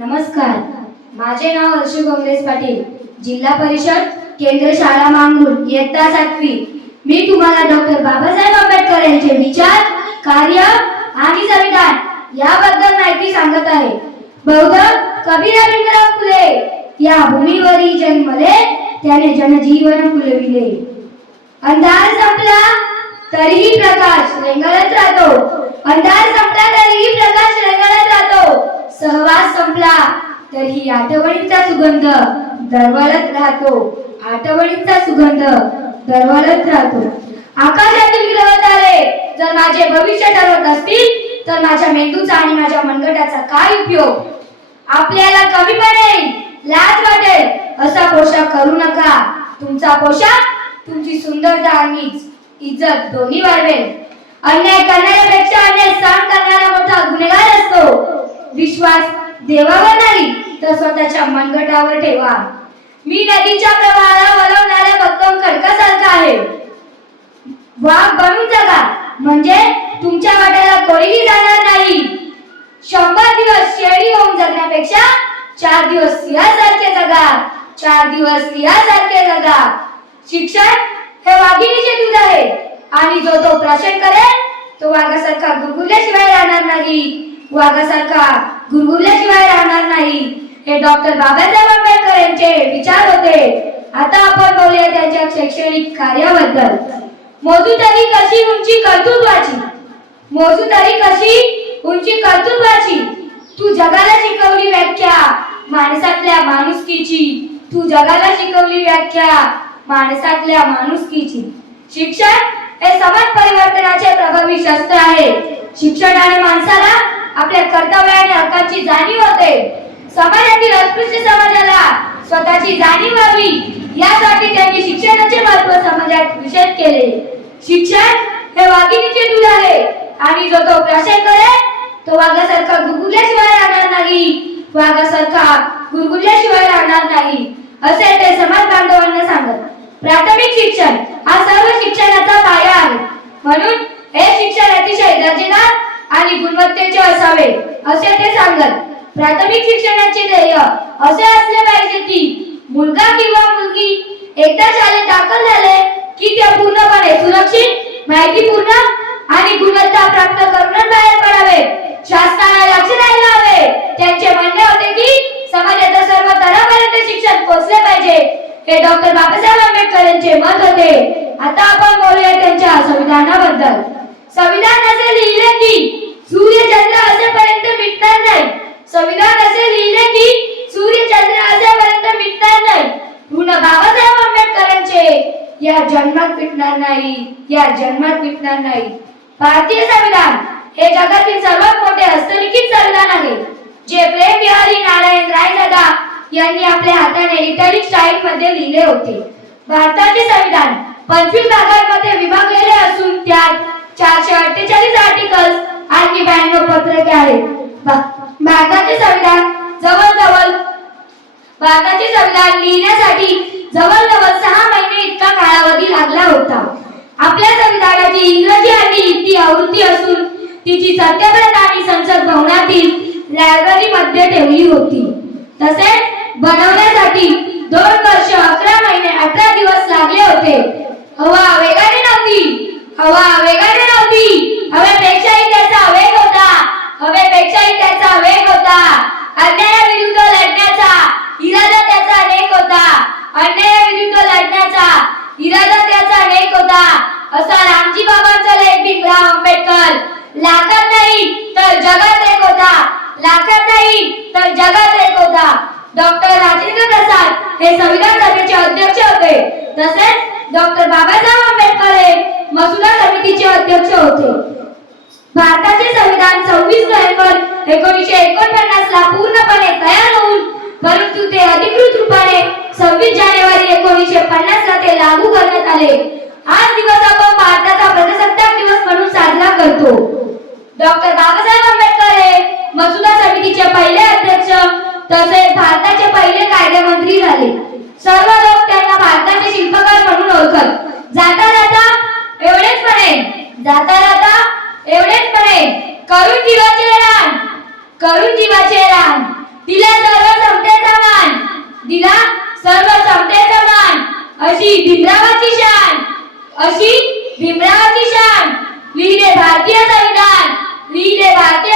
नमस्कार, माझे नाव हर्ष काँग्रेस पाटील, जिल्हा परिषद केंद्र शाळा मांगूर, इयत्ता 7वी। मी तुम्हाला डॉक्टर बाबासाहेब आंबेडकर यांचे विचार, कार्य आणि संविधान याबद्दल माहिती सांगत आहे। बौद्ध कवी रवींद्रनाथ फुले या भूमीवरी जन्मले, त्याने जनजीवन फुलविले। अंधार संपला तरीही प्रकाश रेंगाळत राहतो, अंधार संपला तरीही प्रकाश रेंगाळत राहतो। सहवास संपला तरीही आठवणीचा सुगंध दरवळत राहतो, आठवणीचा सुगंध दरवळत राहतो। आकाशातील ग्रह तारे जर माझे भविष्य ठरवत असतील तर माझ्या मेंदूचा आणि माझ्या मनगटाचा काय उपयोग? आपल्याला कमी पडेल, लाज वाटेल असा पोशाख करू नका। तुमचा पोशाख तुमची सुंदरता आणि इज्जत दोन्ही वाढवेल। अन्याय करणाऱ्यापेक्षा अन्याय सहन करणारा मोठा गुन्हेगार असतो। विश्वास देवावर नाही तर स्वतःच्या मनगटावर ठेवा। मी नदीच्या प्रवाहाला वळवणाऱ्या भक्कम खडकासारखा आहे। वाघ बनून जगा, म्हणजे तुमच्या वाट्याला कोणीही जाणार नाही। 100 दिवस शेळी होऊन जगण्यापेक्षा 4 दिवस सिंहासारखे जगा, 4 दिवस सिंहासारखे जगा। शिक्षण हे वाघिणीचे दूध आहे आणि जो तो प्राशन करेल तो वाघासारखा गुरगुरल्याशिवाय राहणार नाही, वाघासारखा गुरगुरल्याशिवाय राहणार नाही। हे डॉक्टर बाबासाहेब आंबेडकर यांचे विचार होते। आता आपण बोलूया त्यांच्या शैक्षणिक कार्याबद्दल। मोजू तरी कशी उंची कर्तृत्वाची, मोजू तरी कशी उंची कर्तृत्वाची। तू जगाला शिकवली व्याख्या माणसातल्या माणुसकीची, तू जगाला शिकवली व्याख्या माणसातल्या माणुसकीची। शिक्षण हे समाज परिवर्तनाचे प्रभावी शस्त्र आहे। शिक्षणाने माणसाला आपल्या कर्तव्य आणि हक्काची जाणीव होते। समाजातील अस्पृश्य समाजाला स्वतःची जाणीव व्हावी यासाठी त्यांनी शिक्षणाचे महत्त्व समाजात विशद केले। शिक्षण हे वाघिणीचे दूध आहे आणि जो तो प्राशन करेल तो वाघासारखा गुरगुरल्याशिवाय राहणार नाही, वाघासारखा गुरगुरल्याशिवाय राहणार नाही असे ते समाज बांधवांना सांगत। प्राथमिक शिक्षण हा सर्व शिक्षणाचा पाया आहे, म्हणून हे शिक्षण अतिशय दर्जेदार आणि गुणवत्तेचे असावे असे ते सांगत। प्राथमिक शिक्षणाचे ध्येय असे असले पाहिजे की मुलगा किंवा मुलगी एकदा शाळेत दाखल झाले की ते पूर्णपणे सुरक्षित, माहितीपूर्ण आणि गुणवत्ता प्राप्त करूनच बाहेर पडावे। शासनाला लक्ष द्यायला हवे। त्यांचे म्हणणे होते की समाजाच्या सर्व स्तरापर्यंत शिक्षण पोहोचले पाहिजे। हे डॉक्टर बाबासाहेब आंबेडकर यांचे मत होते। आता आपण बोलूया त्यांच्या संविधानाबद्दल। संविधान असे लिहिले की सूर्य चंद्र असेपर्यंत मिटणार नाही, संविधान असे लिहिले की सूर्य चंद्र असेपर्यंत मिटणार नाही। ऋण बाबासाहेब आंबेडकरांचे या जन्मात मिटणार नाही, या जन्मात मिटणार नाही। भारतीय संविधान हे जगातील सर्वात मोठे हस्तलिखित संविधान आहे, जे प्रेम बिहारी नारायण रायजादा यांनी आपल्या हाताने इटॅलिक स्टाईल मध्ये लिहिले होते। भारताचे संविधान 25 भागांमध्ये विभागलेले असून त्यात 448 आर्टिकल्स आणि 92 पत्रके आहेत। भारताचे संविधान लिहिण्यासाठी जवळजवळ 6 महिने इतका कालावधी लागला होता। आपल्या संविधानाची इंग्रजी आणि हिंदी आवृत्ती असून तिची सत्यप्रत आणि संसद भवनातील लायब्ररीमध्ये ठेवली होती। तसेच बनवण्यासाठी 2 वर्ष 11 महिने 18 दिवस लागले होते। हवा वेगाने नव्हती, हवा वेगाने नव्हती, हवेपेक्षाही त्याचा वेग होता, हवेपेक्षाही त्याचा वेग होता। अन्यायाविरुद्ध लढण्याचा इरादा त्याचा नेक होता, अन्यायाविरुद्ध लढण्याचा इरादा त्याचा नेक होता असा रामजी बाबांचा लेख भीमराव आंबेडकर लाखात नाही तर जगात एक होता, लाखात नाही तर जगात एक होता। डॉक्टर राजेंद्र प्रसाद हे संविधान सभेचे अध्यक्ष होते। तसेच डॉक्टर बाबासाहेब आंबेडकर हे मसुदा समितीचे अध्यक्ष होते। भारताचे संविधान 26 नोव्हेंबर 1949 ला पूर्णपणे तयार होऊन परंतु ते अधिकृत रूपाने 26 जानेवारी 1950 ला ते लागू करण्यात आले। आज दिवस आपण भारताचा प्रजासत्ताक दिवस म्हणून साजरा करतो। डॉक्टर बाबासाहेब आंबेडकर हे मसुदा समितीचे पहिले अध्यक्ष तसेच भारताचे पहिले कायदेमंत्री झाले। सर्व लोक त्यांना भारताचे शिल्पकार म्हणून ओळखत। जाता जाता एवढेच म्हणेन, जाता जाता एवढेच म्हणेन, करून जीवाचे रान, करून जीवाचे रान, तिला अशी भीमरावाची शान, अशी भीमरावाची शान. लिहिले भारतीय संविधान, लिहिले भारतीय